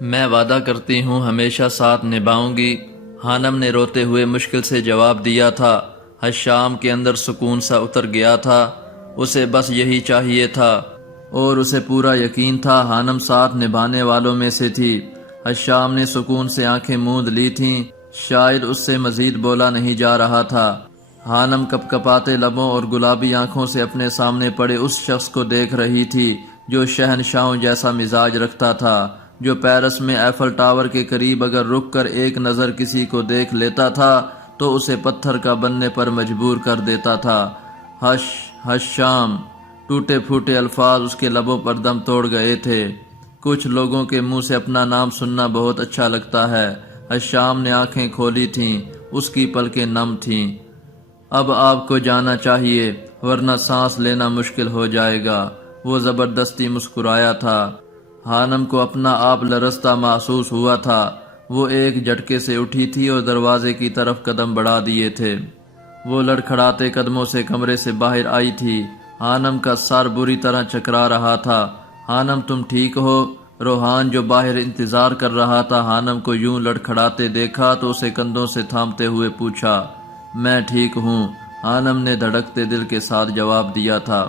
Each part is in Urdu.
میں وعدہ کرتی ہوں ہمیشہ ساتھ نبھاؤں گی۔ حانم نے روتے ہوئے مشکل سے جواب دیا تھا۔ حشام کے اندر سکون سا اتر گیا تھا، اسے بس یہی چاہیے تھا، اور اسے پورا یقین تھا حانم ساتھ نبھانے والوں میں سے تھی۔ حشام نے سکون سے آنکھیں موند لی تھیں، شاید اس سے مزید بولا نہیں جا رہا تھا۔ حانم کپ کپاتے لبوں اور گلابی آنکھوں سے اپنے سامنے پڑے اس شخص کو دیکھ رہی تھی جو شہنشاہوں جیسا مزاج رکھتا تھا، جو پیرس میں ایفل ٹاور کے قریب اگر رک کر ایک نظر کسی کو دیکھ لیتا تھا تو اسے پتھر کا بننے پر مجبور کر دیتا تھا۔ حشام، ٹوٹے پھوٹے الفاظ اس کے لبوں پر دم توڑ گئے تھے۔ کچھ لوگوں کے منہ سے اپنا نام سننا بہت اچھا لگتا ہے۔ حشام نے آنکھیں کھولی تھیں، اس کی پلکیں نم تھیں۔ اب آپ کو جانا چاہیے ورنہ سانس لینا مشکل ہو جائے گا۔ وہ زبردستی مسکرایا تھا۔ حانم کو اپنا آپ لرزتا محسوس ہوا تھا۔ وہ ایک جھٹکے سے اٹھی تھی اور دروازے کی طرف قدم بڑھا دیے تھے۔ وہ لڑکھڑاتے قدموں سے کمرے سے باہر آئی تھی۔ حانم کا سر بری طرح چکرا رہا تھا۔ حانم تم ٹھیک ہو؟ روحان جو باہر انتظار کر رہا تھا حانم کو یوں لڑکھڑاتے دیکھا تو اسے کندھوں سے تھامتے ہوئے پوچھا۔ میں ٹھیک ہوں، حانم نے دھڑکتے دل کے ساتھ جواب دیا تھا۔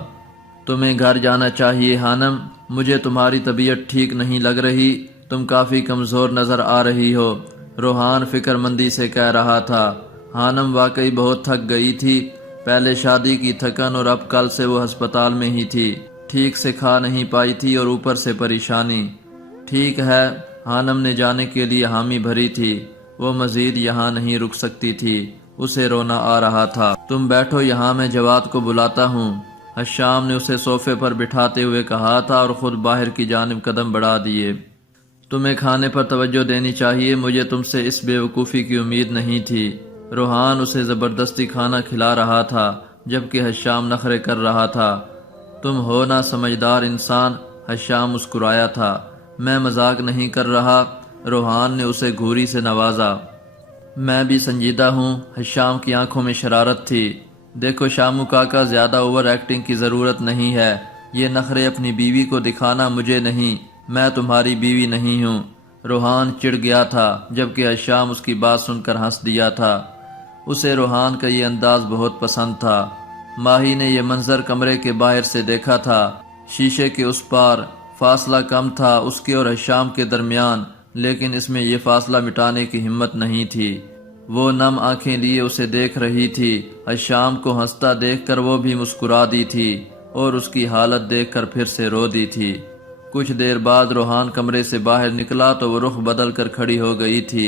تمہیں گھر جانا چاہیے حانم، مجھے تمہاری طبیعت ٹھیک نہیں لگ رہی، تم کافی کمزور نظر آ رہی ہو، روحان فکر مندی سے کہہ رہا تھا۔ حانم واقعی بہت تھک گئی تھی، پہلے شادی کی تھکن اور اب کل سے وہ ہسپتال میں ہی تھی، ٹھیک سے کھا نہیں پائی تھی اور اوپر سے پریشانی۔ ٹھیک ہے، حانم نے جانے کے لیے حامی بھری تھی، وہ مزید یہاں نہیں رک سکتی تھی، اسے رونا آ رہا تھا۔ تم بیٹھو یہاں، میں جواد کو بلاتا ہوں، حشام نے اسے صوفے پر بٹھاتے ہوئے کہا تھا اور خود باہر کی جانب قدم بڑھا دیے۔ تمہیں کھانے پر توجہ دینی چاہیے، مجھے تم سے اس بے وقوفی کی امید نہیں تھی۔ روحان اسے زبردستی کھانا کھلا رہا تھا جبکہ حشام نخرے کر رہا تھا۔ تم ہو نا سمجھدار انسان، حشام مسکرایا تھا۔ میں مذاق نہیں کر رہا، روحان نے اسے گھوری سے نوازا۔ میں بھی سنجیدہ ہوں، حشام کی آنکھوں میں شرارت تھی۔ دیکھو شامو کاکا، زیادہ اوور ایکٹنگ کی ضرورت نہیں ہے، یہ نخرے اپنی بیوی کو دکھانا مجھے نہیں، میں تمہاری بیوی نہیں ہوں۔ روحان چڑ گیا تھا جبکہ حشام اس کی بات سن کر ہنس دیا تھا۔ اسے روحان کا یہ انداز بہت پسند تھا۔ ماہی نے یہ منظر کمرے کے باہر سے دیکھا تھا، شیشے کے اس پار فاصلہ کم تھا اس کے اور حشام کے درمیان، لیکن اس میں یہ فاصلہ مٹانے کی ہمت نہیں تھی۔ وہ نم آنکھیں لیے اسے دیکھ رہی تھی۔ حشام کو ہنستا دیکھ کر وہ بھی مسکرا دی تھی اور اس کی حالت دیکھ کر پھر سے رو دی تھی۔ کچھ دیر بعد روحان کمرے سے باہر نکلا تو وہ رخ بدل کر کھڑی ہو گئی تھی۔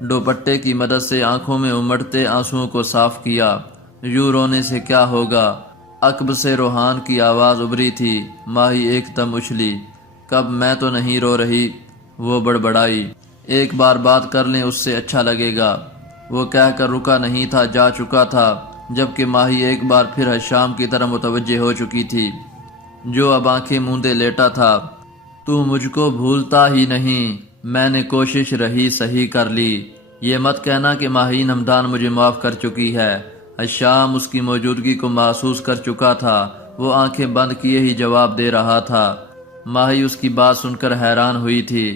دوپٹے کی مدد سے آنکھوں میں امڑتے آنسوؤں کو صاف کیا۔ یوں رونے سے کیا ہوگا؟ عقب سے روحان کی آواز ابھری تھی۔ ماہی ایک دم اچھلی۔ کب، میں تو نہیں رو رہی، وہ بڑبڑائی۔ ایک بار بات کر لیں، اس سے اچھا لگے گا۔ وہ کہہ کر رکا نہیں تھا، جا چکا تھا، جبکہ ماہی ایک بار پھر حشام کی طرف متوجہ ہو چکی تھی جو اب آنکھیں موندے لیٹا تھا۔ تو مجھ کو بھولتا ہی نہیں، میں نے کوشش رہی صحیح کر لی، یہ مت کہنا کہ ماہین ہمدان مجھے معاف کر چکی ہے۔ حشام اس کی موجودگی کو محسوس کر چکا تھا، وہ آنکھیں بند کیے ہی جواب دے رہا تھا۔ ماہی اس کی بات سن کر حیران ہوئی تھی۔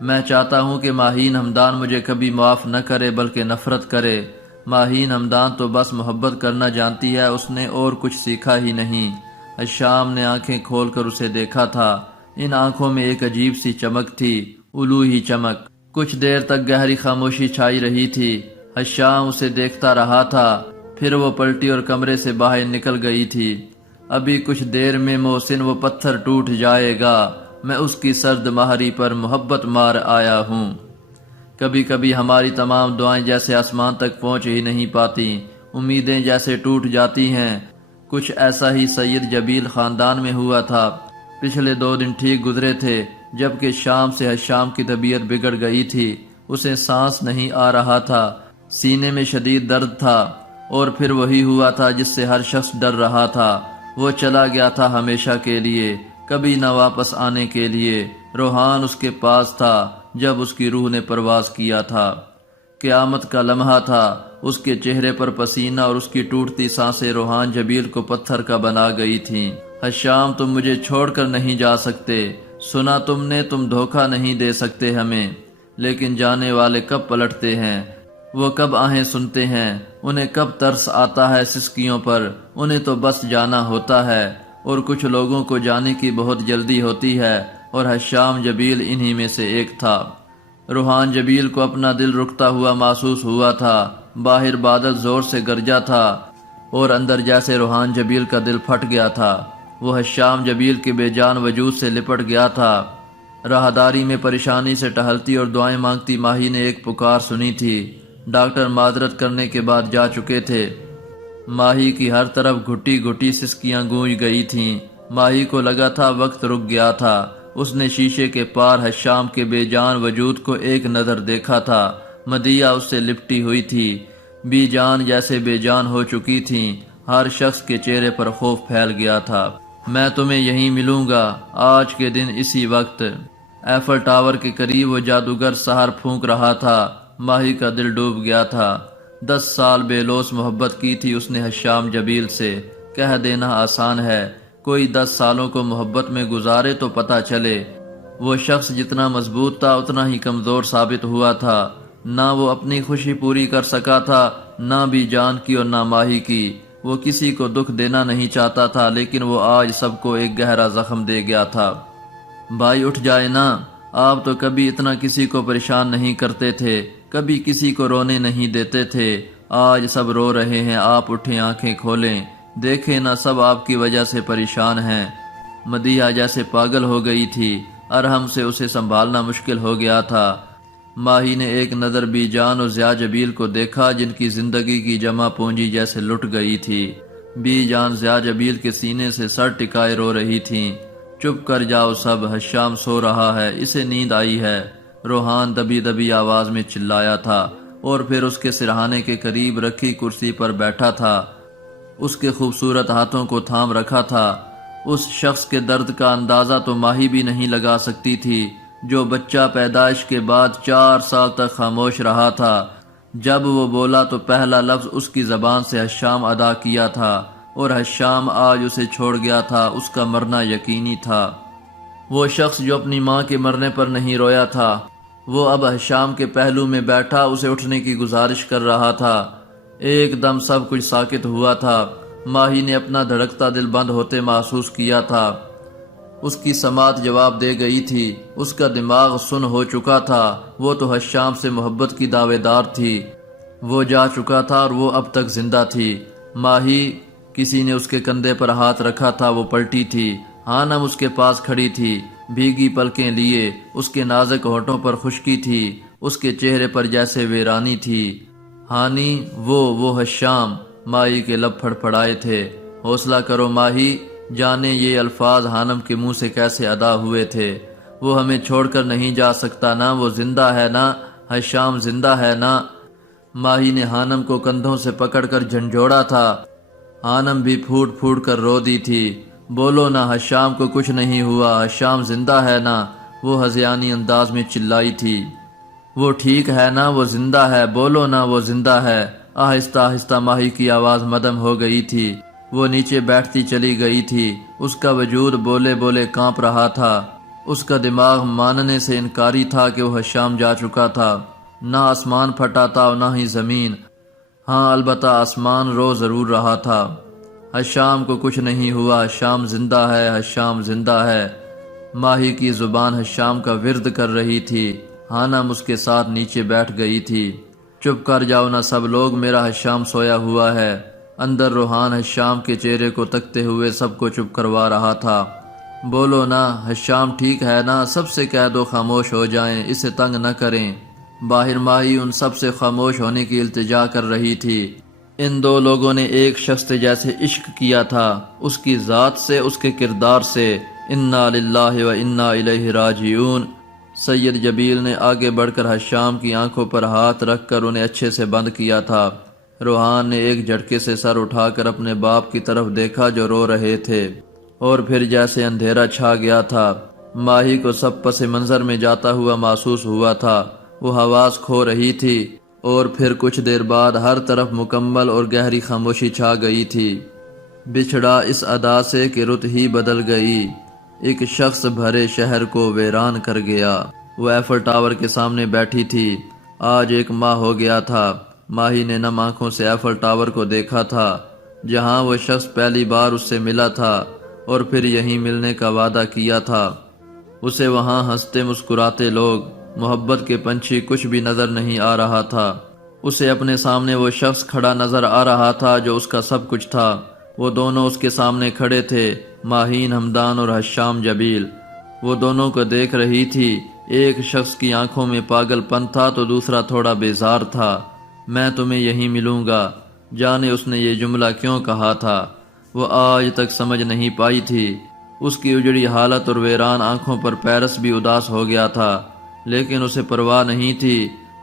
میں چاہتا ہوں کہ ماہین ہمدان مجھے کبھی معاف نہ کرے بلکہ نفرت کرے۔ ماہین ہمدان تو بس محبت کرنا جانتی ہے، اس نے اور کچھ سیکھا ہی نہیں۔ حشام نے آنکھیں کھول کر اسے دیکھا تھا، ان آنکھوں میں ایک عجیب سی چمک تھی، الوہی چمک۔ کچھ دیر تک گہری خاموشی چھائی رہی تھی۔ حشام اسے دیکھتا رہا تھا، پھر وہ پلٹی اور کمرے سے باہر نکل گئی تھی۔ ابھی کچھ دیر میں محسن وہ پتھر ٹوٹ جائے گا، میں اس کی سرد مہری پر محبت مار آیا ہوں۔ کبھی کبھی ہماری تمام دعائیں جیسے آسمان تک پہنچ ہی نہیں پاتی، امیدیں جیسے ٹوٹ جاتی ہیں۔ کچھ ایسا ہی سید جبیل خاندان میں ہوا تھا۔ پچھلے 2 دن ٹھیک گزرے تھے جبکہ شام سے حشام کی طبیعت بگڑ گئی تھی، اسے سانس نہیں آ رہا تھا، سینے میں شدید درد تھا، اور پھر وہی ہوا تھا جس سے ہر شخص ڈر رہا تھا۔ وہ چلا گیا تھا ہمیشہ کے لیے، کبھی نہ واپس آنے کے لیے۔ روحان اس کے پاس تھا جب اس کی روح نے پرواز کیا تھا۔ قیامت کا لمحہ تھا، اس کے چہرے پر پسینہ اور اس کی ٹوٹتی سانسیں روحان جبیل کو پتھر کا بنا گئی تھیں۔ حشام، تم مجھے چھوڑ کر نہیں جا سکتے، سنا تم نے تم دھوکہ نہیں دے سکتے ہمیں، لیکن جانے والے کب پلٹتے ہیں، وہ کب آہیں سنتے ہیں، انہیں کب ترس آتا ہے سسکیوں پر، انہیں تو بس جانا ہوتا ہے، اور کچھ لوگوں کو جانے کی بہت جلدی ہوتی ہے، اور حشام جبیل انہی میں سے ایک تھا۔ روحان جبیل کو اپنا دل رکتا ہوا محسوس ہوا تھا، باہر بادل زور سے گرجا تھا اور اندر جیسے روحان جبیل کا دل پھٹ گیا تھا، وہ حشام جبیل کے بے جان وجود سے لپٹ گیا تھا۔ راہداری میں پریشانی سے ٹہلتی اور دعائیں مانگتی ماہی نے ایک پکار سنی تھی۔ ڈاکٹر معذرت کرنے کے بعد جا چکے تھے۔ ماہی کی ہر طرف گھٹی گھٹی سسکیاں گونج گئی تھیں۔ ماہی کو لگا تھا وقت رک گیا تھا۔ اس نے شیشے کے پار حشام کے بے جان وجود کو ایک نظر دیکھا تھا۔ مدیہ اس سے لپٹی ہوئی تھی، بی جان جیسے بے جان ہو چکی تھیں۔ ہر شخص کے چہرے پر خوف پھیل گیا تھا۔ میں تمہیں یہیں ملوں گا، آج کے دن اسی وقت۔ ایفل ٹاور کے قریب وہ جادوگر سحر پھونک رہا تھا۔ ماہی کا دل ڈوب گیا تھا۔ 10 سال بے لوث محبت کی تھی اس نے حشام جبیل سے۔ کہہ دینا آسان ہے، کوئی 10 سالوں کو محبت میں گزارے تو پتہ چلے۔ وہ شخص جتنا مضبوط تھا اتنا ہی کمزور ثابت ہوا تھا۔ نہ وہ اپنی خوشی پوری کر سکا تھا، نہ بھی جان کی اور نہ ماہی کی۔ وہ کسی کو دکھ دینا نہیں چاہتا تھا، لیکن وہ آج سب کو ایک گہرا زخم دے گیا تھا۔ بھائی اٹھ جائے نا، آپ تو کبھی اتنا کسی کو پریشان نہیں کرتے تھے، کبھی کسی کو رونے نہیں دیتے تھے۔ آج سب رو رہے ہیں، آپ اٹھیں، آنکھیں کھولیں، دیکھیں نا سب آپ کی وجہ سے پریشان ہیں۔ مدیحہ جیسے پاگل ہو گئی تھی، ارحم سے اسے سنبھالنا مشکل ہو گیا تھا۔ ماہی نے ایک نظر بی جان اور ضیاء جبیل کو دیکھا جن کی زندگی کی جمع پونجی جیسے لٹ گئی تھی۔ بی جان ضیاء جبیل کے سینے سے سر ٹکائے رو رہی تھیں۔ چپ کر جاؤ سب، حشام سو رہا ہے، اسے نیند آئی ہے، روحان دبی دبی آواز میں چلایا تھا، اور پھر اس کے سرہانے کے قریب رکھی کرسی پر بیٹھا تھا، اس کے خوبصورت ہاتھوں کو تھام رکھا تھا۔ اس شخص کے درد کا اندازہ تو ماہی بھی نہیں لگا سکتی تھی، جو بچہ پیدائش کے بعد 4 سال تک خاموش رہا تھا۔ جب وہ بولا تو پہلا لفظ اس کی زبان سے حشام ادا کیا تھا، اور حشام آج اسے چھوڑ گیا تھا، اس کا مرنا یقینی تھا۔ وہ شخص جو اپنی ماں کے مرنے پر نہیں رویا تھا، وہ اب حشام کے پہلو میں بیٹھا اسے اٹھنے کی گزارش کر رہا تھا۔ ایک دم سب کچھ ساکت ہوا تھا۔ ماہی نے اپنا دھڑکتا دل بند ہوتے محسوس کیا تھا۔ اس کی سماعت جواب دے گئی تھی، اس کا دماغ سن ہو چکا تھا۔ وہ تو حشام سے محبت کی دعوے دار تھی، وہ جا چکا تھا اور وہ اب تک زندہ تھی۔ ماہی، کسی نے اس کے کندھے پر ہاتھ رکھا تھا، وہ پلٹی تھی۔ ہانم اس کے پاس کھڑی تھی، بھیگی پلکیں لیے، اس کے نازک ہونٹوں پر خشکی تھی، اس کے چہرے پر جیسے ویرانی تھی۔ ہانی، وہ حشام، ماہی کے لب پھڑپھڑائے تھے۔ حوصلہ کرو ماہی، جانے یہ الفاظ ہانم کے منہ سے کیسے ادا ہوئے تھے۔ وہ ہمیں چھوڑ کر نہیں جا سکتا نا، وہ زندہ ہے نا، حشام زندہ ہے نا۔ ماہی نے ہانم کو کندھوں سے پکڑ کر جھنجھوڑا تھا۔ ہانم بھی پھوٹ پھوٹ کر رو دی تھی۔ بولو نا، حشام کو کچھ نہیں ہوا، حشام زندہ ہے نا، وہ ہذیانی انداز میں چلائی تھی۔ وہ ٹھیک ہے نا، وہ زندہ ہے، بولو نا وہ زندہ ہے۔ آہستہ آہستہ ماہی کی آواز مدھم ہو گئی تھی، وہ نیچے بیٹھتی چلی گئی تھی۔ اس کا وجود بولے بولے کانپ رہا تھا۔ اس کا دماغ ماننے سے انکاری تھا کہ وہ حشام جا چکا تھا۔ نہ آسمان پھٹا تھا اور نہ ہی زمین، ہاں البتہ آسمان رو ضرور رہا تھا۔ حشام کو کچھ نہیں ہوا، حشام زندہ ہے، حشام زندہ ہے۔ ماہی کی زبان حشام کا ورد کر رہی تھی۔ ہانم اس کے ساتھ نیچے بیٹھ گئی تھی۔ چپ کر جاؤ نا سب لوگ، میرا حشام سویا ہوا ہے۔ اندر روحان حشام کے چہرے کو تکتے ہوئے سب کو چپ کروا رہا تھا۔ بولو نا، حشام ٹھیک ہے نا، سب سے کہہ دو خاموش ہو جائیں، اسے تنگ نہ کریں۔ باہر ماہی ان سب سے خاموش ہونے کی التجا کر رہی تھی۔ ان دو لوگوں نے ایک شخص سے جیسے عشق کیا تھا، اس کی ذات سے، اس کے کردار سے۔ انا للہ و انا الیہ راجعون۔ سید جبیل نے آگے بڑھ کر حشام کی آنکھوں پر ہاتھ رکھ کر انہیں اچھے سے بند کیا تھا۔ روحان نے ایک جھٹکے سے سر اٹھا کر اپنے باپ کی طرف دیکھا جو رو رہے تھے، اور پھر جیسے اندھیرا چھا گیا تھا۔ ماہی کو سب پس منظر میں جاتا ہوا محسوس ہوا تھا، وہ حواس کھو رہی تھی، اور پھر کچھ دیر بعد ہر طرف مکمل اور گہری خاموشی چھا گئی تھی، بچھڑا اس ادا سے کہ رت ہی بدل گئی۔ ایک شخص بھرے شہر کو ویران کر گیا۔ وہ ایفل ٹاور کے سامنے بیٹھی تھی۔ آج 1 ماہ ہو گیا تھا۔ ماہی نے نم آنکھوں سے ایفل ٹاور کو دیکھا تھا، جہاں وہ شخص پہلی بار اس سے ملا تھا اور پھر یہیں ملنے کا وعدہ کیا تھا۔ اسے وہاں ہنستے مسکراتے لوگ، محبت کے پنچھی کچھ بھی نظر نہیں آ رہا تھا۔ اسے اپنے سامنے وہ شخص کھڑا نظر آ رہا تھا جو اس کا سب کچھ تھا۔ وہ دونوں اس کے سامنے کھڑے تھے، ماہین ہمدان اور حشام جبیل۔ وہ دونوں کو دیکھ رہی تھی۔ ایک شخص کی آنکھوں میں پاگل پن تھا تو دوسرا تھوڑا بیزار تھا۔ میں تمہیں یہیں ملوں گا، جانے اس نے یہ جملہ کیوں کہا تھا، وہ آج تک سمجھ نہیں پائی تھی۔ اس کی اجڑی حالت اور ویران آنکھوں پر پیرس بھی اداس ہو گیا تھا، لیکن اسے پرواہ نہیں تھی۔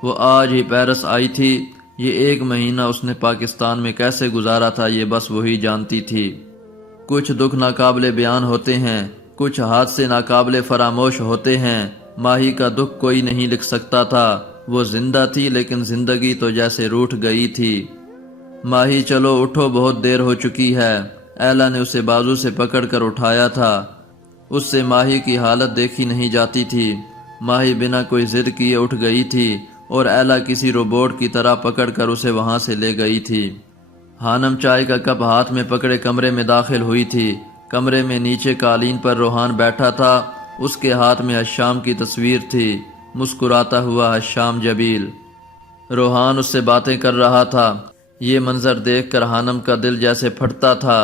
وہ آج ہی پیرس آئی تھی۔ یہ 1 مہینہ اس نے پاکستان میں کیسے گزارا تھا یہ بس وہی جانتی تھی۔ کچھ دکھ ناقابل بیان ہوتے ہیں، کچھ حادثے ناقابل فراموش ہوتے ہیں۔ ماہی کا دکھ کوئی نہیں لکھ سکتا تھا۔ وہ زندہ تھی لیکن زندگی تو جیسے روٹھ گئی تھی۔ ماہی چلو اٹھو، بہت دیر ہو چکی ہے۔ ایلا نے اسے بازو سے پکڑ کر اٹھایا تھا۔ اس سے ماہی کی حالت دیکھی نہیں جاتی تھی۔ ماہی بنا کوئی ضد کیے اٹھ گئی تھی اور ایلا کسی روبوٹ کی طرح پکڑ کر اسے وہاں سے لے گئی تھی۔ ہانم چائے کا کپ ہاتھ میں پکڑے کمرے میں داخل ہوئی تھی۔ کمرے میں نیچے قالین پر روحان بیٹھا تھا۔ اس کے ہاتھ میں حشام کی تصویر تھی، مسکراتا ہوا حشام جبیل۔ روحان اس سے باتیں کر رہا تھا۔ یہ منظر دیکھ کر ہانم کا دل جیسے پھٹتا تھا،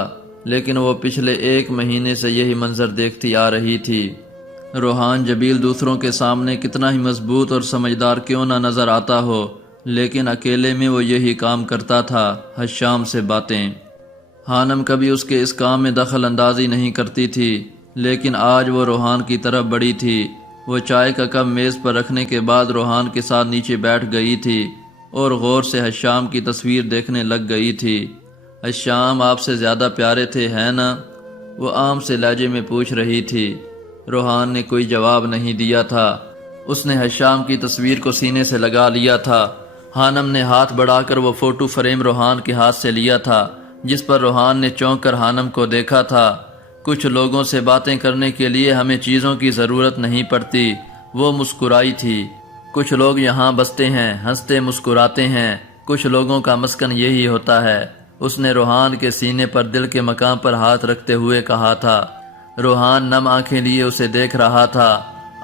لیکن وہ پچھلے 1 مہینے سے یہی منظر دیکھتی آ رہی تھی۔ روحان جبیل دوسروں کے سامنے کتنا ہی مضبوط اور سمجھدار کیوں نہ نظر آتا ہو، لیکن اکیلے میں وہ یہی کام کرتا تھا، حشام سے باتیں۔ ہانم کبھی اس کے اس کام میں دخل اندازی نہیں کرتی تھی، لیکن آج وہ روحان کی طرف بڑھی تھی۔ وہ چائے کا کپ میز پر رکھنے کے بعد روحان کے ساتھ نیچے بیٹھ گئی تھی اور غور سے حشام کی تصویر دیکھنے لگ گئی تھی۔ حشام آپ سے زیادہ پیارے تھے ہے نا؟ وہ عام سے لہجے میں پوچھ رہی تھی۔ روحان نے کوئی جواب نہیں دیا تھا۔ اس نے حشام کی تصویر کو سینے سے لگا لیا تھا۔ ہانم نے ہاتھ بڑھا کر وہ فوٹو فریم روحان کے ہاتھ سے لیا تھا، جس پر روحان نے چونک کر ہانم کو دیکھا تھا۔ کچھ لوگوں سے باتیں کرنے کے لیے ہمیں چیزوں کی ضرورت نہیں پڑتی، وہ مسکرائی تھی۔ کچھ لوگ یہاں بستے ہیں، ہنستے مسکراتے ہیں، کچھ لوگوں کا مسکن یہی ہوتا ہے۔ اس نے روحان کے سینے پر دل کے مقام پر ہاتھ رکھتے ہوئے کہا تھا۔ روحان نم آنکھیں لیے اسے دیکھ رہا تھا۔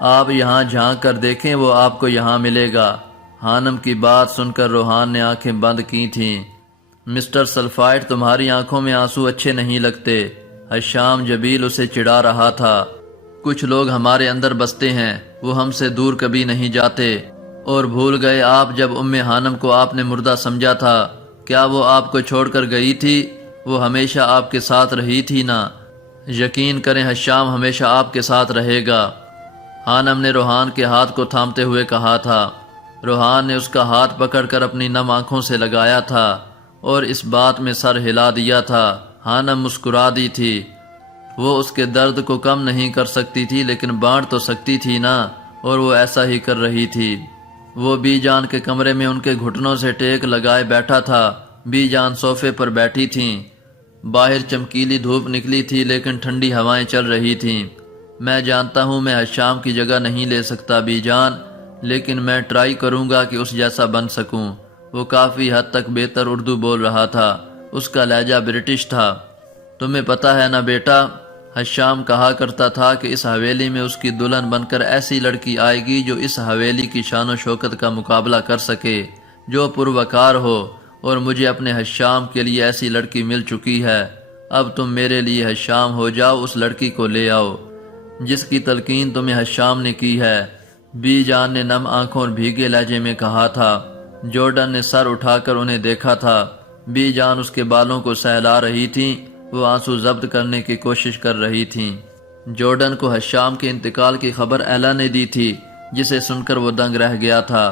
آپ یہاں جھانک کر دیکھیں، وہ آپ کو یہاں ملے گا۔ ہانم کی بات سن کر روحان نے آنکھیں بند کی تھیں۔ مسٹر سلفائٹ، تمہاری آنکھوں میں آنسو اچھے نہیں لگتے، حشام جبیل اسے چڑھا رہا تھا۔ کچھ لوگ ہمارے اندر بستے ہیں، وہ ہم سے دور کبھی نہیں جاتے۔ اور بھول گئے آپ جب ہانم کو آپ نے مردہ سمجھا تھا، کیا وہ آپ کو چھوڑ کر گئی تھی؟ وہ ہمیشہ آپ کے ساتھ رہی تھی نا؟ یقین کریں حشام ہمیشہ آپ کے ساتھ رہے گا، ہانم نے روحان کے ہاتھ کو تھامتے ہوئے کہا تھا۔ روحان نے اس کا ہاتھ پکڑ کر اپنی نم آنکھوں سے لگایا تھا اور اس بات میں سر ہلا دیا تھا۔ ہانم مسکرا دی تھی۔ وہ اس کے درد کو کم نہیں کر سکتی تھی، لیکن بانٹ تو سکتی تھی نا، اور وہ ایسا ہی کر رہی تھی۔ وہ بی جان کے کمرے میں ان کے گھٹنوں سے ٹیک لگائے بیٹھا تھا۔ بی جان صوفے پر بیٹھی تھیں۔ باہر چمکیلی دھوپ نکلی تھی لیکن ٹھنڈی ہوائیں چل رہی تھیں۔ میں جانتا ہوں میں حشام کی جگہ نہیں لے سکتا بی جان، لیکن میں ٹرائی کروں گا کہ اس جیسا بن سکوں۔ وہ کافی حد تک بہتر اردو بول رہا تھا، اس کا لہجہ برٹش تھا۔ تمہیں پتہ ہے نا بیٹا، حشام کہا کرتا تھا کہ اس حویلی میں اس کی دلہن بن کر ایسی لڑکی آئے گی جو اس حویلی کی شان و شوکت کا مقابلہ کر سکے، جو پروکار ہو، اور مجھے اپنے حشام کے لیے ایسی لڑکی مل چکی ہے۔ اب تم میرے لیے حشام ہو جاؤ، اس لڑکی کو لے آؤ جس کی تلقین تمہیں حشام نے کی ہے، بی جان نے نم آنکھوں اور بھیگے لہجے میں کہا تھا۔ جورڈن نے سر اٹھا کر انہیں دیکھا تھا۔ بی جان اس کے بالوں کو سہلا رہی تھیں، وہ آنسو ضبط کرنے کی کوشش کر رہی تھیں۔ جورڈن کو حشام کے انتقال کی خبر ایلا نے دی تھی، جسے سن کر وہ دنگ رہ گیا تھا،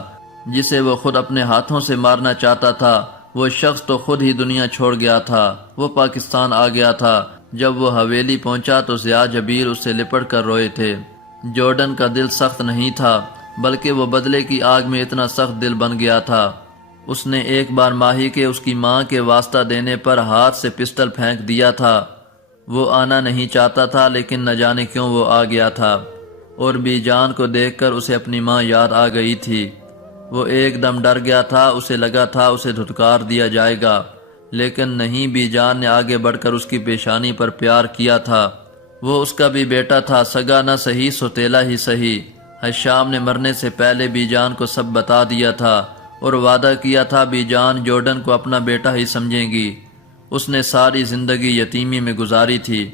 جسے وہ خود اپنے ہاتھوں سے مارنا چاہتا تھا۔ وہ شخص تو خود ہی دنیا چھوڑ گیا تھا، وہ پاکستان آ گیا تھا۔ جب وہ حویلی پہنچا تو ضیاء جبیر اس سے لپٹ کر روئے تھے۔ جورڈن کا دل سخت نہیں تھا، بلکہ وہ بدلے کی آگ میں اتنا سخت دل بن گیا تھا۔ اس نے ایک بار ماہی کے اس کی ماں کے واسطہ دینے پر ہاتھ سے پسٹل پھینک دیا تھا۔ وہ آنا نہیں چاہتا تھا لیکن نہ جانے کیوں وہ آ گیا تھا، اور بی جان کو دیکھ کر اسے اپنی ماں یاد آ گئی تھی۔ وہ ایک دم ڈر گیا تھا، اسے لگا تھا اسے دھتکار دیا جائے گا، لیکن نہیں، بی جان نے آگے بڑھ کر اس کی پیشانی پر پیار کیا تھا۔ وہ اس کا بھی بیٹا تھا، سگا نہ صحیح سوتیلا ہی صحیح۔ حشام نے مرنے سے پہلے بی جان کو سب بتا دیا تھا اور وعدہ کیا تھا بی جان جارڈن کو اپنا بیٹا ہی سمجھیں گی۔ اس نے ساری زندگی یتیمی میں گزاری تھی،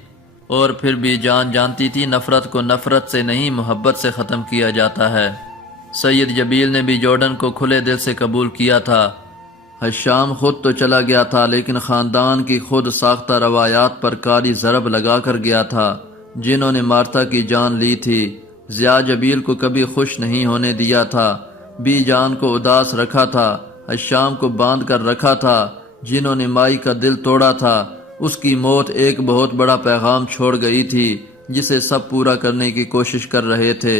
اور پھر بی جان جانتی تھی نفرت کو نفرت سے نہیں محبت سے ختم کیا جاتا ہے۔ سید جبیل نے بھی جارڈن کو کھلے دل سے قبول کیا تھا۔ حشام خود تو چلا گیا تھا لیکن خاندان کی خود ساختہ روایات پر کاری ضرب لگا کر گیا تھا، جنہوں نے مارتھا کی جان لی تھی۔ ضیاء جبیل کو کبھی خوش نہیں ہونے دیا تھا، بی جان کو اداس رکھا تھا، حشام کو باندھ کر رکھا تھا، جنہوں نے مائی کا دل توڑا تھا۔ اس کی موت ایک بہت بڑا پیغام چھوڑ گئی تھی جسے سب پورا کرنے کی کوشش کر رہے تھے۔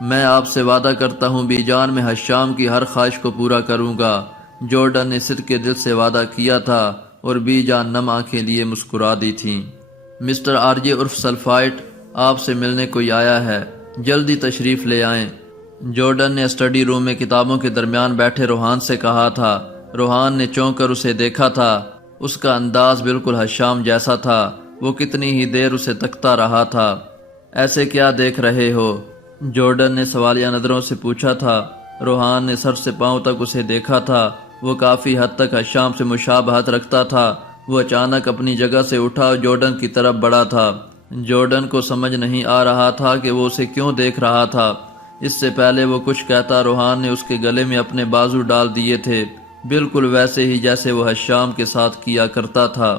میں آپ سے وعدہ کرتا ہوں بی جان، میں حشام کی ہر خواہش کو پورا کروں گا۔ جارڈن نے صدق کے دل سے وعدہ کیا تھا اور بی جان نم آنکھیں لیے مسکرا دی تھیں۔ مسٹر آر جے عرف سلفائٹ آپ سے ملنے کوئی آیا ہے، جلدی تشریف لے آئیں۔ جارڈن نے اسٹڈی روم میں کتابوں کے درمیان بیٹھے روحان سے کہا تھا۔ روحان نے چونک کر اسے دیکھا تھا، اس کا انداز بالکل حشام جیسا تھا۔ وہ کتنی ہی دیر اسے تکتا رہا تھا۔ ایسے کیا دیکھ رہے ہو؟ جارڈن نے سوالیہ نظروں سے پوچھا تھا۔ روحان نے سر سے پاؤں تک اسے دیکھا تھا، وہ کافی حد تک حشام سے مشابہت رکھتا تھا۔ وہ اچانک اپنی جگہ سے اٹھا اور جارڈن کی طرف بڑھا تھا۔ جارڈن کو سمجھ نہیں آ رہا تھا کہ وہ اسے کیوں دیکھ رہا تھا۔ اس سے پہلے وہ کچھ کہتا روحان نے اس کے گلے میں اپنے بازو ڈال دیے تھے، بالکل ویسے ہی جیسے وہ حشام کے ساتھ کیا کرتا تھا۔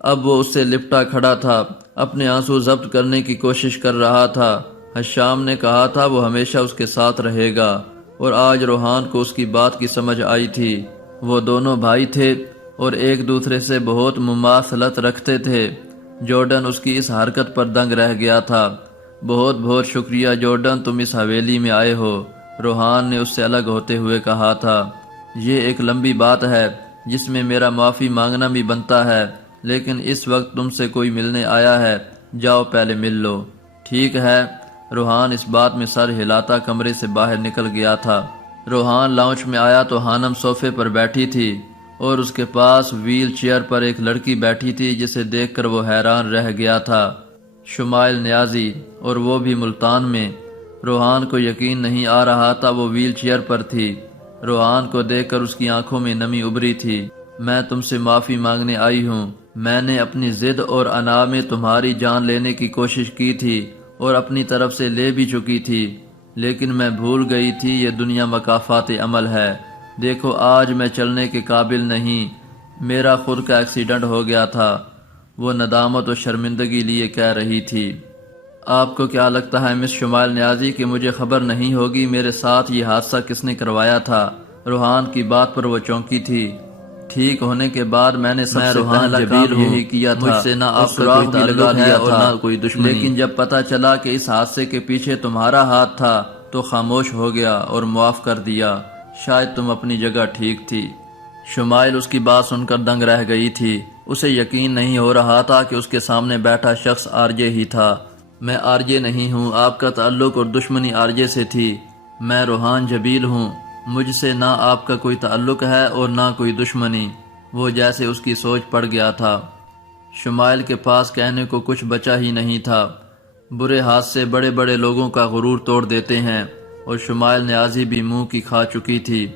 اب وہ اس سے لپٹا کھڑا تھا، اپنے آنسو ضبط کرنے کی کوشش کر رہا تھا۔ حشام نے کہا تھا وہ ہمیشہ اس کے ساتھ رہے گا، اور آج روحان کو اس کی بات کی سمجھ آئی تھی۔ وہ دونوں بھائی تھے اور ایک دوسرے سے بہت مماثلت رکھتے تھے۔ جارڈن اس کی اس حرکت پر دنگ رہ گیا تھا۔ بہت بہت شکریہ جارڈن، تم اس حویلی میں آئے ہو، روحان نے اس سے الگ ہوتے ہوئے کہا تھا۔ یہ ایک لمبی بات ہے جس میں میرا معافی مانگنا بھی بنتا ہے، لیکن اس وقت تم سے کوئی ملنے آیا ہے، جاؤ پہلے مل لو۔ ٹھیک ہے، روحان اس بات میں سر ہلاتا کمرے سے باہر نکل گیا تھا۔ روحان لاؤنج میں آیا تو ہانم صوفے پر بیٹھی تھی اور اس کے پاس ویل چیئر پر ایک لڑکی بیٹھی تھی جسے دیکھ کر وہ حیران رہ گیا تھا۔ شمائل نیازی، اور وہ بھی ملتان میں۔ روحان کو یقین نہیں آ رہا تھا وہ ویل چیئر پر تھی۔ روحان کو دیکھ کر اس کی آنکھوں میں نمی ابھری تھی۔ میں تم سے معافی مانگنے آئی ہوں۔ میں نے اپنی ضد اور انا میں تمہاری جان لینے کی کوشش کی تھی اور اپنی طرف سے لے بھی چکی تھی، لیکن میں بھول گئی تھی یہ دنیا مکافات عمل ہے۔ دیکھو آج میں چلنے کے قابل نہیں، میرا خود کا ایکسیڈنٹ ہو گیا تھا، وہ ندامت و شرمندگی لیے کہہ رہی تھی۔ آپ کو کیا لگتا ہے مس شمائل نیازی کہ مجھے خبر نہیں ہوگی میرے ساتھ یہ حادثہ کس نے کروایا تھا؟ روحان کی بات پر وہ چونکی تھی۔ ٹھیک ہونے کے بعد میں نے سب سے پہلا کام یہی کیا تھا، مجھ سے نہ آپ کا کوئی تعلق ہے اور نہ کوئی دشمنی، لیکن جب پتہ چلا کہ اس حادثے کے پیچھے تمہارا ہاتھ تھا تو خاموش ہو گیا اور معاف کر دیا۔ شاید تم اپنی جگہ ٹھیک تھی۔ شمائل اس کی بات سن کر دنگ رہ گئی تھی۔ اسے یقین نہیں ہو رہا تھا کہ اس کے سامنے بیٹھا شخص آر جے ہی تھا۔ میں آر جے نہیں ہوں، آپ کا تعلق اور دشمنی آر جے سے تھی۔ میں روحان جبیل ہوں، مجھ سے نہ آپ کا کوئی تعلق ہے اور نہ کوئی دشمنی۔ وہ جیسے اس کی سوچ پڑ گیا تھا۔ شمائل کے پاس کہنے کو کچھ بچا ہی نہیں تھا۔ برے حادثے بڑے بڑے لوگوں کا غرور توڑ دیتے ہیں، اور شمائل نیازی بھی منہ کی کھا چکی تھی۔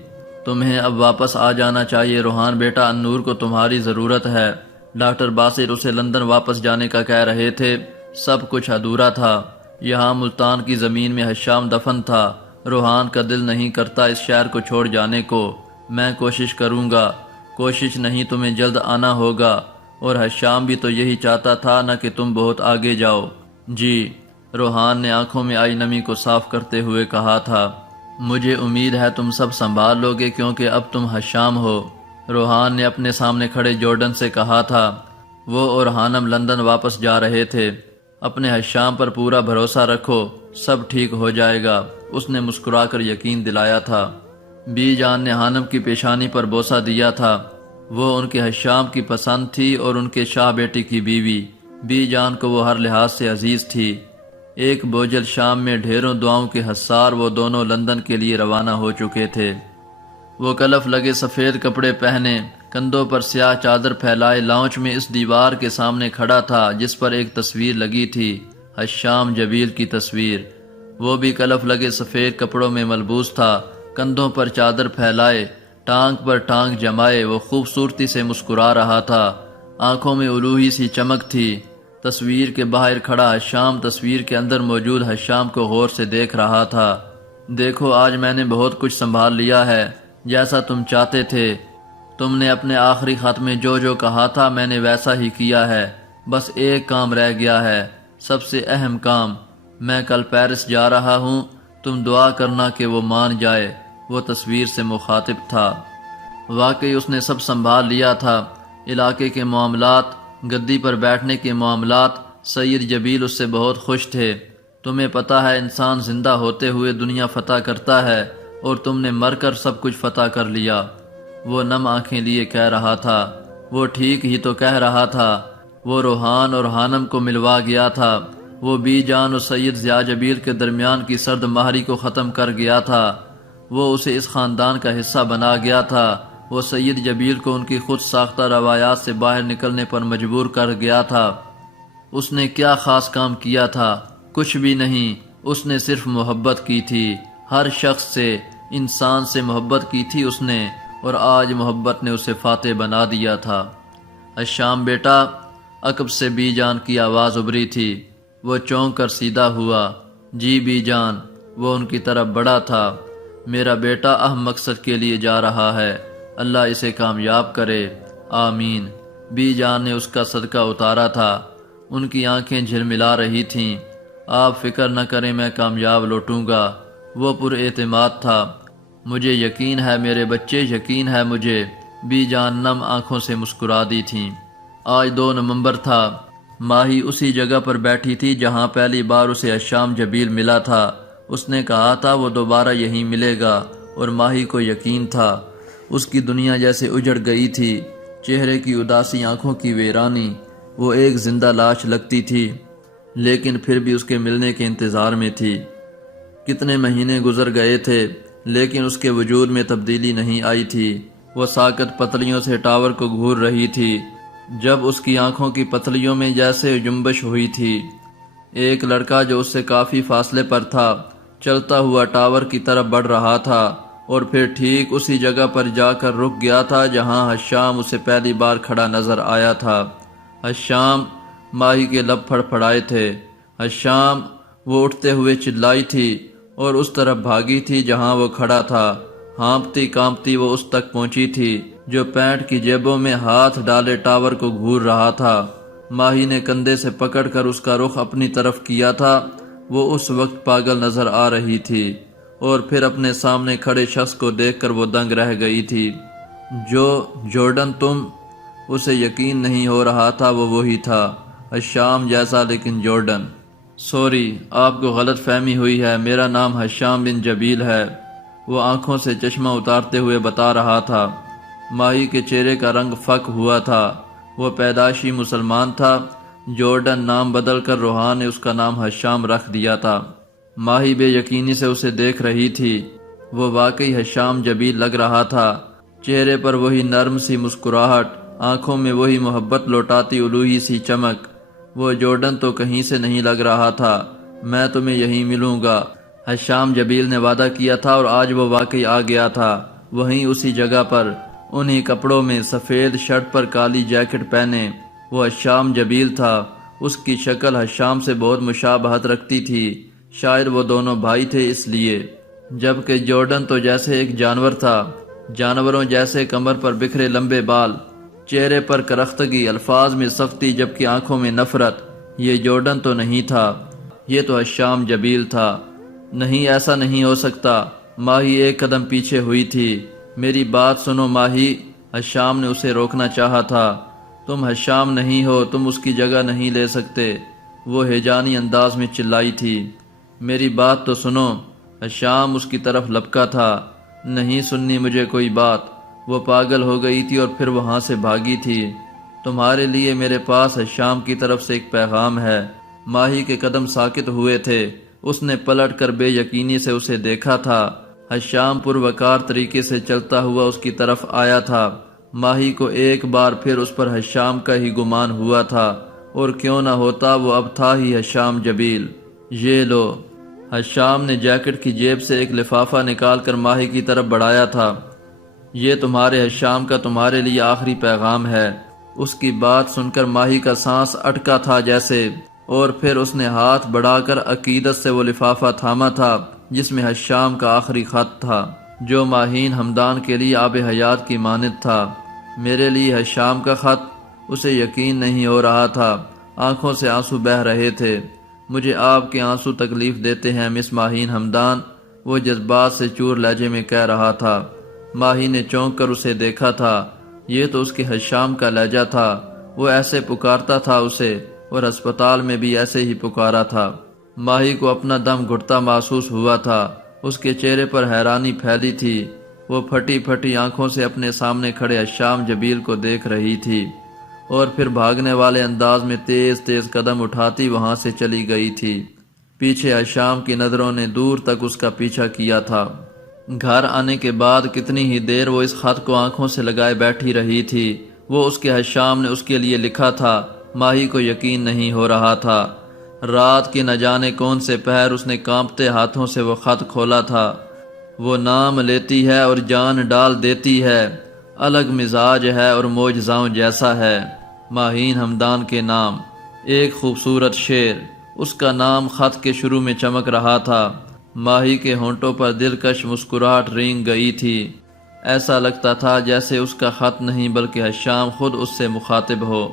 تمہیں اب واپس آ جانا چاہیے روحان بیٹا، انور کو تمہاری ضرورت ہے۔ ڈاکٹر باسر اسے لندن واپس جانے کا کہہ رہے تھے۔ سب کچھ ادھورا تھا۔ یہاں ملتان کی زمین میں حشام دفن تھا۔ روحان کا دل نہیں کرتا اس شہر کو چھوڑ جانے کو۔ میں کوشش کروں گا، کوشش نہیں تمہیں جلد آنا ہوگا، اور حشام بھی تو یہی چاہتا تھا نہ کہ تم بہت آگے جاؤ۔ جی، روحان نے آنکھوں میں آئی نمی کو صاف کرتے ہوئے کہا تھا۔ مجھے امید ہے تم سب سنبھال لو گے کیونکہ اب تم حشام ہو، روحان نے اپنے سامنے کھڑے جارڈن سے کہا تھا۔ وہ اور ہانم لندن واپس جا رہے تھے۔ اپنے حشام پر پورا بھروسہ رکھو، سب ٹھیک ہو جائے گا، اس نے مسکرا کر یقین دلایا تھا۔ بی جان نے ہانم کی پیشانی پر بوسہ دیا تھا۔ وہ ان کے حشام کی پسند تھی اور ان کے شاہ بیٹی کی بیوی۔ بی جان کو وہ ہر لحاظ سے عزیز تھی۔ ایک بوجھل شام میں ڈھیروں دعاؤں کے حصار وہ دونوں لندن کے لیے روانہ ہو چکے تھے۔ وہ کلف لگے سفید کپڑے پہنے، کندھوں پر سیاہ چادر پھیلائے لاؤنج میں اس دیوار کے سامنے کھڑا تھا جس پر ایک تصویر لگی تھی، حشام جبیل کی تصویر۔ وہ بھی کلف لگے سفید کپڑوں میں ملبوس تھا، کندھوں پر چادر پھیلائے، ٹانگ پر ٹانگ جمائے وہ خوبصورتی سے مسکرا رہا تھا، آنکھوں میں الوہی سی چمک تھی۔ تصویر کے باہر کھڑا حشام تصویر کے اندر موجود حشام کو غور سے دیکھ رہا تھا۔ دیکھو آج میں نے بہت کچھ سنبھال لیا ہے، جیسا تم چاہتے تھے۔ تم نے اپنے آخری خط میں جو جو کہا تھا میں نے ویسا ہی کیا ہے، بس ایک کام رہ گیا ہے، سب سے اہم کام۔ میں کل پیرس جا رہا ہوں، تم دعا کرنا کہ وہ مان جائے۔ وہ تصویر سے مخاطب تھا۔ واقعی اس نے سب سنبھال لیا تھا، علاقے کے معاملات، گدی پر بیٹھنے کے معاملات۔ سید جبیل اس سے بہت خوش تھے۔ تمہیں پتہ ہے انسان زندہ ہوتے ہوئے دنیا فتح کرتا ہے، اور تم نے مر کر سب کچھ فتح کر لیا۔ وہ نم آنکھیں لیے کہہ رہا تھا۔ وہ ٹھیک ہی تو کہہ رہا تھا۔ وہ روحان اور حانم کو ملوا گیا تھا۔ وہ بی جان اور سید ضیاء جبیل کے درمیان کی سرد مہری کو ختم کر گیا تھا۔ وہ اسے اس خاندان کا حصہ بنا گیا تھا۔ وہ سید جبیل کو ان کی خود ساختہ روایات سے باہر نکلنے پر مجبور کر گیا تھا۔ اس نے کیا خاص کام کیا تھا؟ کچھ بھی نہیں۔ اس نے صرف محبت کی تھی، ہر شخص سے، انسان سے محبت کی تھی اس نے، اور آج محبت نے اسے فاتح بنا دیا تھا۔ حشام بیٹا، عقب سے بی جان کی آواز ابھری تھی۔ وہ چونک کر سیدھا ہوا۔ جی بی جان۔ وہ ان کی طرف بڑھا تھا۔ میرا بیٹا اہم مقصد کے لیے جا رہا ہے، اللہ اسے کامیاب کرے، آمین۔ بی جان نے اس کا صدقہ اتارا تھا۔ ان کی آنکھیں جھلملا رہی تھیں۔ آپ فکر نہ کریں، میں کامیاب لوٹوں گا۔ وہ پر اعتماد تھا۔ مجھے یقین ہے میرے بچے، یقین ہے مجھے۔ بی جان نم آنکھوں سے مسکرا دی تھیں۔ آج 2 نومبر تھا۔ ماہی اسی جگہ پر بیٹھی تھی جہاں پہلی بار اسے حشام جبیل ملا تھا۔ اس نے کہا تھا وہ دوبارہ یہیں ملے گا، اور ماہی کو یقین تھا۔ اس کی دنیا جیسے اجڑ گئی تھی، چہرے کی اداسی، آنکھوں کی ویرانی۔ وہ ایک زندہ لاش لگتی تھی، لیکن پھر بھی اس کے ملنے کے انتظار میں تھی۔ کتنے مہینے گزر گئے تھے، لیکن اس کے وجود میں تبدیلی نہیں آئی تھی۔ وہ ساکت پتلیوں سے ٹاور کو گھور رہی تھی، جب اس کی آنکھوں کی پتلیوں میں جیسے جنبش ہوئی تھی۔ ایک لڑکا جو اس سے کافی فاصلے پر تھا، چلتا ہوا ٹاور کی طرف بڑھ رہا تھا، اور پھر ٹھیک اسی جگہ پر جا کر رک گیا تھا جہاں حشام اسے پہلی بار کھڑا نظر آیا تھا۔ حشام! ماہی کے لب پھڑپھڑائے تھے۔ حشام! وہ اٹھتے ہوئے چلائی تھی اور اس طرف بھاگی تھی جہاں وہ کھڑا تھا۔ ہانپتی کانپتی وہ اس تک پہنچی تھی جو پینٹ کی جیبوں میں ہاتھ ڈالے ٹاور کو گھور رہا تھا۔ ماہی نے کندھے سے پکڑ کر اس کا رخ اپنی طرف کیا تھا۔ وہ اس وقت پاگل نظر آ رہی تھی، اور پھر اپنے سامنے کھڑے شخص کو دیکھ کر وہ دنگ رہ گئی تھی۔ جارڈن تم؟ اسے یقین نہیں ہو رہا تھا وہ وہی تھا، حشام جیسا لیکن جارڈن۔ سوری، آپ کو غلط فہمی ہوئی ہے، میرا نام حشام بن جبیل ہے، وہ آنکھوں سے چشمہ اتارتے ہوئے بتا رہا تھا۔ ماہی کے چہرے کا رنگ فک ہوا تھا۔ وہ پیدائشی مسلمان تھا۔ جارڈن نام بدل کر روحان نے اس کا نام حشام رکھ دیا تھا۔ ماہی بے یقینی سے اسے دیکھ رہی تھی۔ وہ واقعی حشام جبیل لگ رہا تھا، چہرے پر وہی نرم سی مسکراہٹ، آنکھوں میں وہی محبت لوٹاتی الوہی سی چمک۔ وہ جارڈن تو کہیں سے نہیں لگ رہا تھا۔ میں تمہیں یہیں ملوں گا، حشام جبیل نے وعدہ کیا تھا، اور آج وہ واقعی آ گیا تھا، وہیں اسی جگہ پر، انہی کپڑوں میں، سفید شرٹ پر کالی جیکٹ پہنے۔ وہ حشام جبیل تھا۔ اس کی شکل حشام سے بہت مشابہت رکھتی تھی، شاید وہ دونوں بھائی تھے اس لیے۔ جبکہ جارڈن تو جیسے ایک جانور تھا، جانوروں جیسے کمر پر بکھرے لمبے بال، چہرے پر کرختگی، الفاظ میں سختی، جبکہ آنکھوں میں نفرت۔ یہ جارڈن تو نہیں تھا، یہ تو حشام جبیل تھا۔ نہیں، ایسا نہیں ہو سکتا۔ ماہی ایک قدم پیچھے ہوئی تھی۔ میری بات سنو ماہی، حشام نے اسے روکنا چاہا تھا۔ تم حشام نہیں ہو، تم اس کی جگہ نہیں لے سکتے، وہ ہیجانی انداز میں چلائی تھی۔ میری بات تو سنو۔ حشام اس کی طرف لپکا تھا۔ نہیں سننی مجھے کوئی بات۔ وہ پاگل ہو گئی تھی اور پھر وہاں سے بھاگی تھی۔ تمہارے لیے میرے پاس حشام کی طرف سے ایک پیغام ہے۔ ماہی کے قدم ساکت ہوئے تھے۔ اس نے پلٹ کر بے یقینی سے اسے دیکھا تھا۔ حشام پروقار طریقے سے چلتا ہوا اس کی طرف آیا تھا۔ ماہی کو ایک بار پھر اس پر حشام کا ہی گمان ہوا تھا، اور کیوں نہ ہوتا، وہ اب تھا ہی حشام جبیل۔ یہ لو۔ حشام نے جیکٹ کی جیب سے ایک لفافہ نکال کر ماہی کی طرف بڑھایا تھا۔ یہ تمہارے حشام کا تمہارے لیے آخری پیغام ہے۔ اس کی بات سن کر ماہی کا سانس اٹکا تھا جیسے، اور پھر اس نے ہاتھ بڑھا کر عقیدت سے وہ لفافہ تھاما تھا جس میں حشام کا آخری خط تھا، جو ماہین حمدان کے لیے آب حیات کی مانند تھا۔ میرے لیے حشام کا خط؟ اسے یقین نہیں ہو رہا تھا۔ آنکھوں سے آنسو بہہ رہے تھے۔ مجھے آپ کے آنسو تکلیف دیتے ہیں مس ماہین حمدان، وہ جذبات سے چور لہجے میں کہہ رہا تھا۔ ماہی نے چونک کر اسے دیکھا تھا۔ یہ تو اس کے حشام کا لہجہ تھا۔ وہ ایسے پکارتا تھا اسے، اور ہسپتال میں بھی ایسے ہی پکارا تھا۔ ماہی کو اپنا دم گھٹتا محسوس ہوا تھا۔ اس کے چہرے پر حیرانی پھیلی تھی۔ وہ پھٹی پھٹی آنکھوں سے اپنے سامنے کھڑے حشام جبیل کو دیکھ رہی تھی، اور پھر بھاگنے والے انداز میں تیز تیز قدم اٹھاتی وہاں سے چلی گئی تھی۔ پیچھے حشام کی نظروں نے دور تک اس کا پیچھا کیا تھا۔ گھر آنے کے بعد کتنی ہی دیر وہ اس خط کو آنکھوں سے لگائے بیٹھی رہی تھی۔ وہ اس کے حشام نے اس کے لیے لکھا تھا۔ ماہی کو یقین نہیں ہو رہا تھا۔ رات کے نہ جانے کون سے پہر اس نے کانپتے ہاتھوں سے وہ خط کھولا تھا۔ وہ نام لیتی ہے اور جان ڈال دیتی ہے، الگ مزاج ہے اور معجزاؤں جیسا ہے، ماہین حمدان کے نام۔ ایک خوبصورت شعر، اس کا نام خط کے شروع میں چمک رہا تھا۔ ماہی کے ہونٹوں پر دلکش مسکراہٹ رینگ گئی تھی۔ ایسا لگتا تھا جیسے اس کا خط نہیں بلکہ حشام خود اس سے مخاطب ہو۔